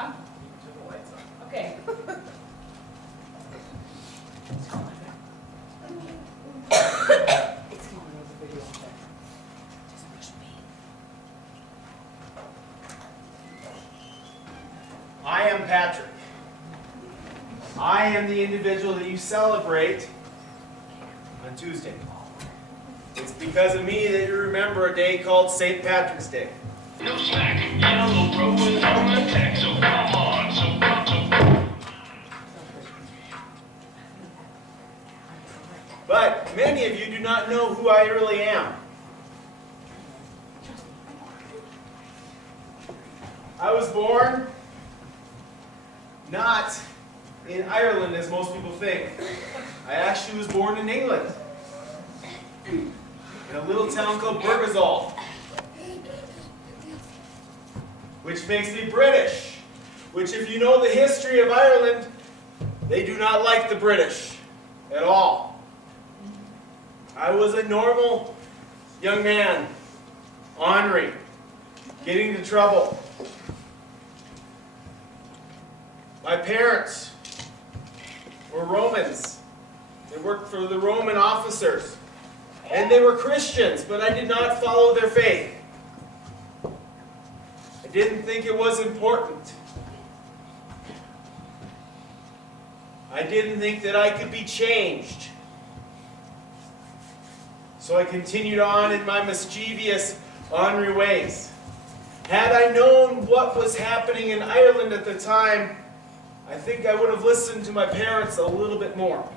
Huh? Turn the lights on. Okay. It's going over video check. Just push me. I am Patrick. I am the individual that you celebrate on Tuesday. It's because of me that you remember a day called St. Patrick's Day. No slack, yellow road is on attack, so come on, so come. But many of you do not know who I really am. I was born not in Ireland as most people think. I actually was born in England, in a little town called Burwell, which makes me British, which if you know the history of Ireland, they do not like the British at all. I was a normal young man, ornery, getting into trouble. My parents were Romans. They worked for the Roman officers. And they were Christians, but I did not follow their faith. I didn't think it was important. I didn't think that I could be changed. So I continued on in my mischievous, ornery ways. Had I known what was happening in Ireland at the time, I think I would have listened to my parents a little bit more.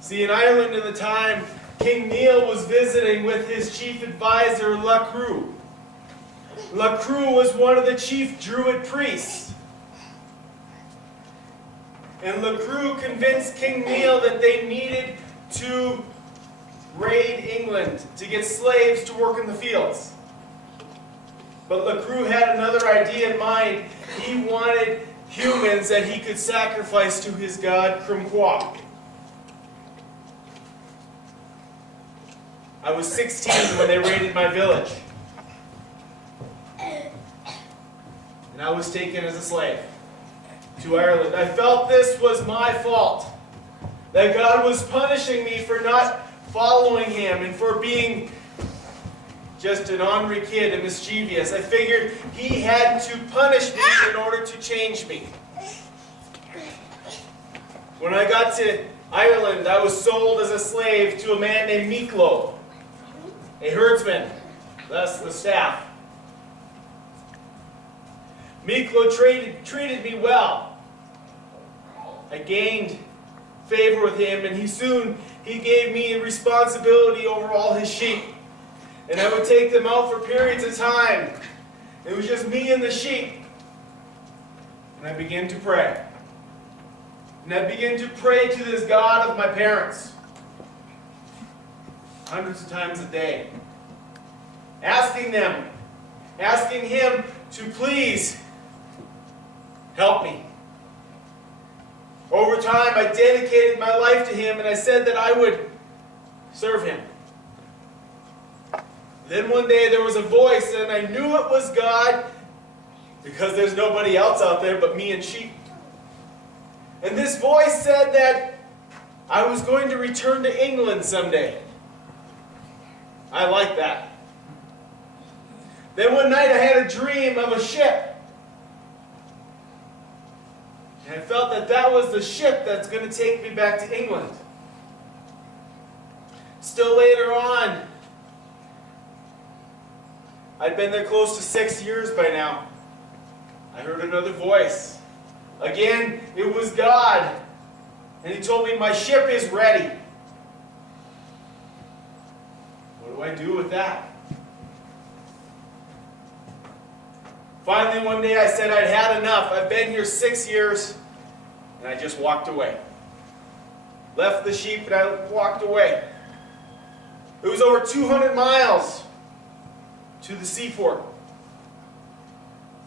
See, in Ireland at the time, King Neil was visiting with his chief advisor, Lacroix. Lacroix was one of the chief Druid priests. And Lacroix convinced King Neil that they needed to raid England to get slaves to work in the fields. But Lacroix had another idea in mind. He wanted humans that he could sacrifice to his god, Crimquoch. I was 16 when they raided my village. And I was taken as a slave to Ireland. I felt this was my fault. That God was punishing me for not following Him and for being just an ornery kid and mischievous. I figured He had to punish me in order to change me. When I got to Ireland, I was sold as a slave to a man named Miklo, a herdsman, thus the staff. Miklo treated me well. I gained favor with him, and he gave me responsibility over all his sheep. And I would take them out for periods of time. It was just me and the sheep. And I began to pray. And I began to pray to this God of my parents. Hundreds of times a day. Asking Him to please help me. Over time, I dedicated my life to Him, and I said that I would serve Him. Then one day there was a voice, and I knew it was God because there's nobody else out there but me and sheep. And this voice said that I was going to return to England someday. I like that. Then one night I had a dream of a ship. And I felt that that was the ship that's going to take me back to England. Still later on, I'd been there close to 6 years by now. I heard another voice. Again, it was God. And He told me, my ship is ready. What do I do with that? Finally, one day I said I'd had enough. I've been here 6 years, and I just walked away. Left the sheep, and I walked away. It was over 200 miles to the seaport,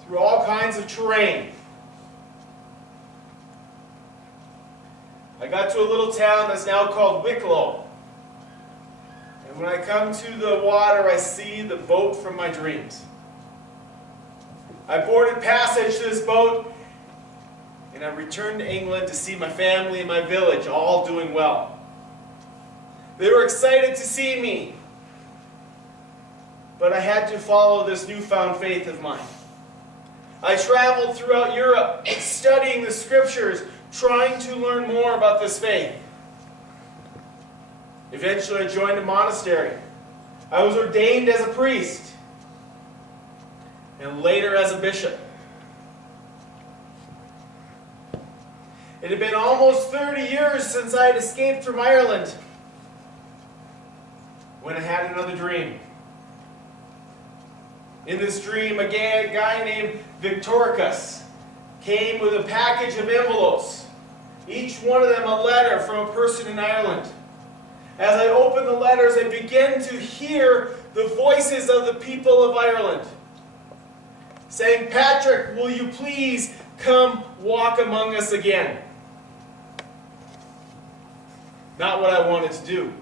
through all kinds of terrain. I got to a little town that's now called Wicklow. And when I come to the water, I see the boat from my dreams. I boarded passage to this boat, and I returned to England to see my family and my village all doing well. They were excited to see me, but I had to follow this newfound faith of mine. I traveled throughout Europe, studying the scriptures, trying to learn more about this faith. Eventually, I joined a monastery. I was ordained as a priest, and later as a bishop. It had been almost 30 years since I had escaped from Ireland when I had another dream. In this dream, a guy named Victoricus came with a package of envelopes, each one of them a letter from a person in Ireland. As I opened the letters, I began to hear the voices of the people of Ireland saying, "Patrick, will you please come walk among us again?" Not what I wanted to do.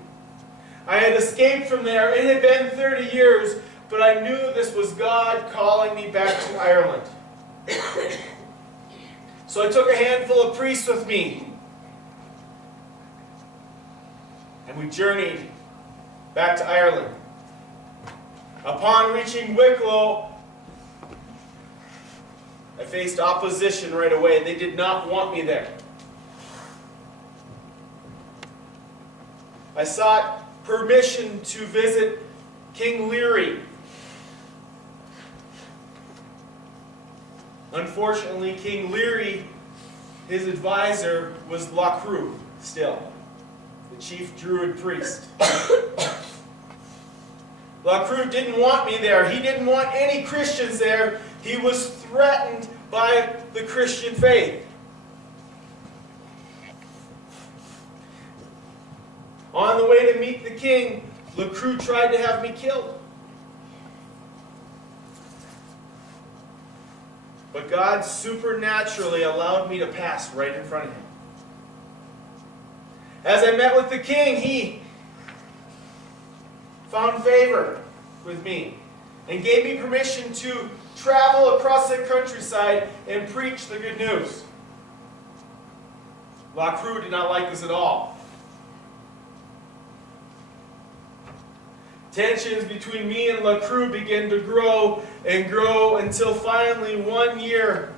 I had escaped from there. It had been 30 years, but I knew this was God calling me back to Ireland. So I took a handful of priests with me, and we journeyed back to Ireland. Upon reaching Wicklow, I faced opposition right away. They did not want me there. I sought permission to visit King Leary. Unfortunately, King Leary, his advisor was Lacroix still, the chief Druid priest. Lacroix didn't want me there. He didn't want any Christians there. He was threatened by the Christian faith. On the way to meet the king, Lacroix tried to have me killed. But God supernaturally allowed me to pass right in front of him. As I met with the king, he found favor with me and gave me permission to travel across the countryside and preach the good news. Lacroix did not like this at all. Tensions between me and Lacroix began to grow and grow until finally one year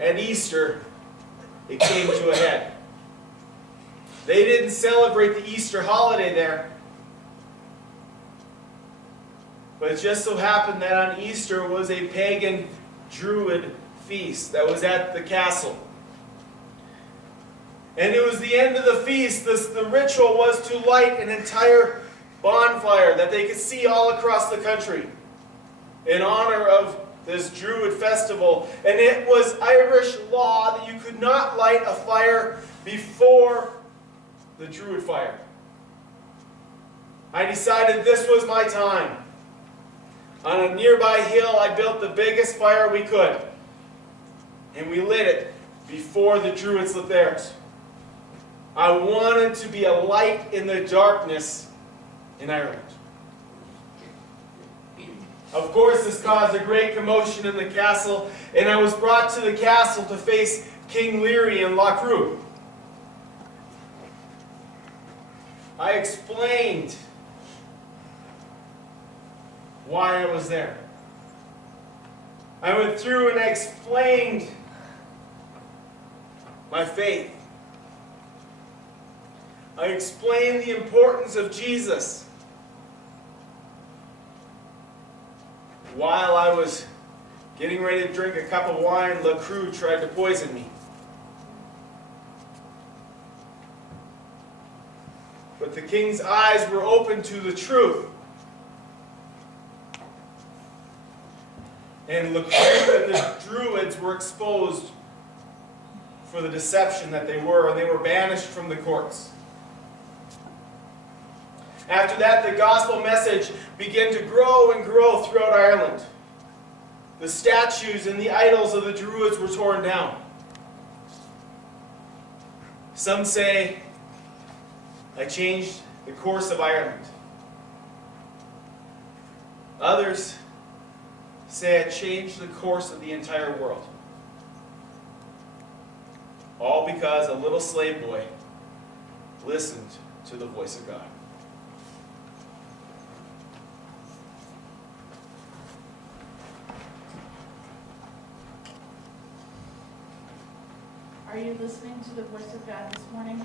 at Easter, it came to a head. They didn't celebrate the Easter holiday there. But it just so happened that on Easter was a pagan Druid feast that was at the castle. And it was the end of the feast. The ritual was to light an entire bonfire that they could see all across the country in honor of this Druid festival. And it was Irish law that you could not light a fire before the Druid fire. I decided this was my time. On a nearby hill, I built the biggest fire we could. And we lit it before the Druids lit theirs. I wanted to be a light in the darkness in Ireland. Of course, this caused a great commotion in the castle, and I was brought to the castle to face King Leary and Lacroix. I explained why I was there. I went through and I explained my faith. I explained the importance of Jesus. While I was getting ready to drink a cup of wine, Lacroix tried to poison me. But the king's eyes were open to the truth. And Lacroix and the Druids were exposed for the deception that they were, and they were banished from the courts. After that, the gospel message began to grow and grow throughout Ireland. The statues and the idols of the Druids were torn down. Some say I changed the course of Ireland. Others say it changed the course of the entire world. All because a little slave boy listened to the voice of God. Are you listening to the voice of God this morning?